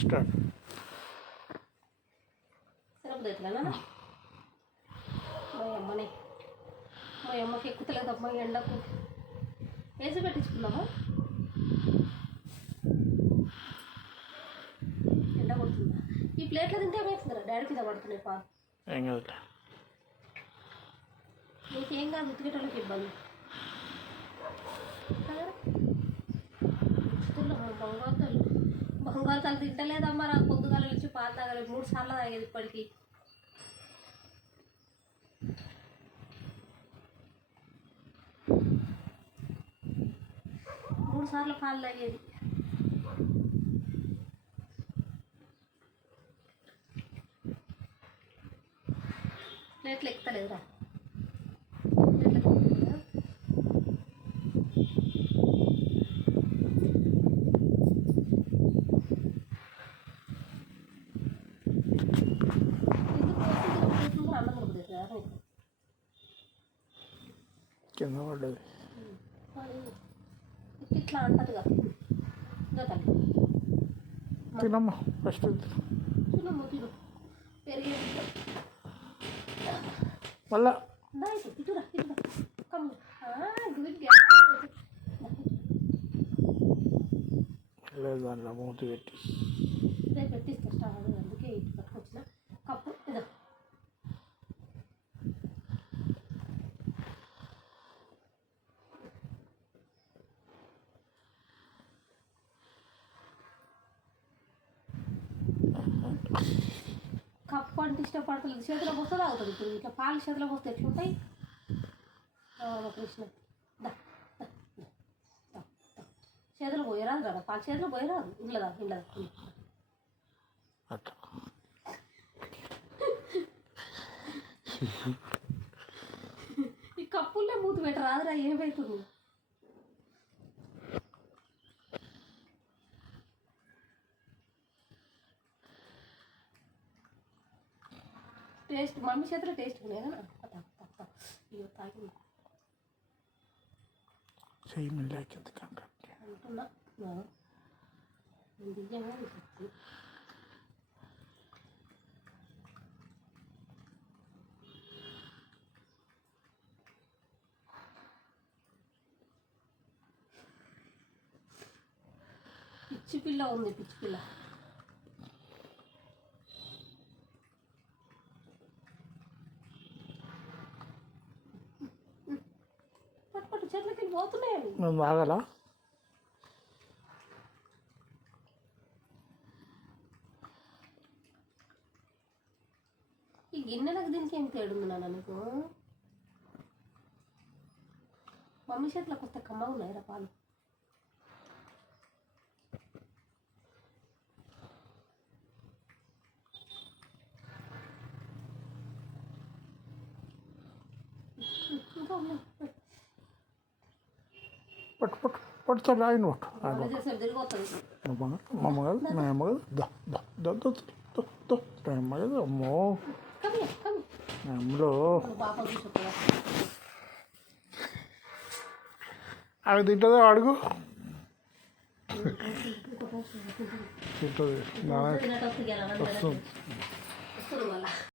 Start. మా అమ్మని. మా అమ్మకి ఎక్కుతలేదమ్మా ఈ ఎండకు. వేసి పెట్టించుకున్నామా ఎండ కొడుతుందా? ఈ ప్లేట్లో తింటే ఏమవుతుందిరా డాడీ కింద పడుతున్నాయి పాలు. ఏం కదలే. నీకేం కాదు ఉతికేటోళ్ళకి ఇబ్బంది. కదా? ఉతుకుతున్నాం బంగారు తల్లి తింటలేదమ్మా నాకు పొద్దుగాల నుంచి పాలు తాగలేదు మూడు సార్లు తాగేది ఇప్పటికి. మూడు సార్లు పాలు తాగేది. ప్లేట్లు ఎక్కుతలేదురా ప్లేట్లు ఎక్కుతలేదురా ఎందుకు అన్నం కొడుకుతుంది కదా కింద పడ్డది. ఇట్లా అంటదిగా తినమ్మా ఫస్ట్ తినమ్మ మళ్ళా. లేదు దాంట్లో మూతి పెట్టి పెట్టిస్తా అందుకే ఇటు పట్టుకొచ్చిన. అంటే ఇష్టపడతలేదు చేతిలో పోస్తే తాగుతుంది ఇప్పుడు ఇట్లా పాలు చేతిలో పోస్తే ఎట్లుంటాయి దా. చేతిలో పోయరాదు కదా పాలు చేతిలో పోయరాదు ఇళ్ళదా అట్లా ఈ కప్పుల్లో మూతి పెట్టరాదురా ఏమైతుంది అంటున్నా నా. నేను దివ్యంగా అనిపిస్తుంది పిచ్చి పిల్ల ఉంది పిచ్చి పిల్ల పోతున్నాయి మేము తాగాలా ఈ గిన్నెలకు దీనికి ఏం తేడుంది నాన్న నీకు? మమ్మీ చేతిలోకి వస్తే కమ్మగా ఉన్నాయిరా పాలు. ఇంకా ఉన్నాయి. പഠಿಸಲ್ಲ ಏನು ಒಟ್ಟು ಮಗಳು ಮೊಮ್ಮಗಳು ಮಗಳು ದ ದ ದ ದ ಮಗಳು ಅಮ್ಮೋ ಅಮ್ಮಳು ಆಗದಿಟ್ಟದ ಅಡುಗು ಇಟ್ಟದೆ ನಾಳೆ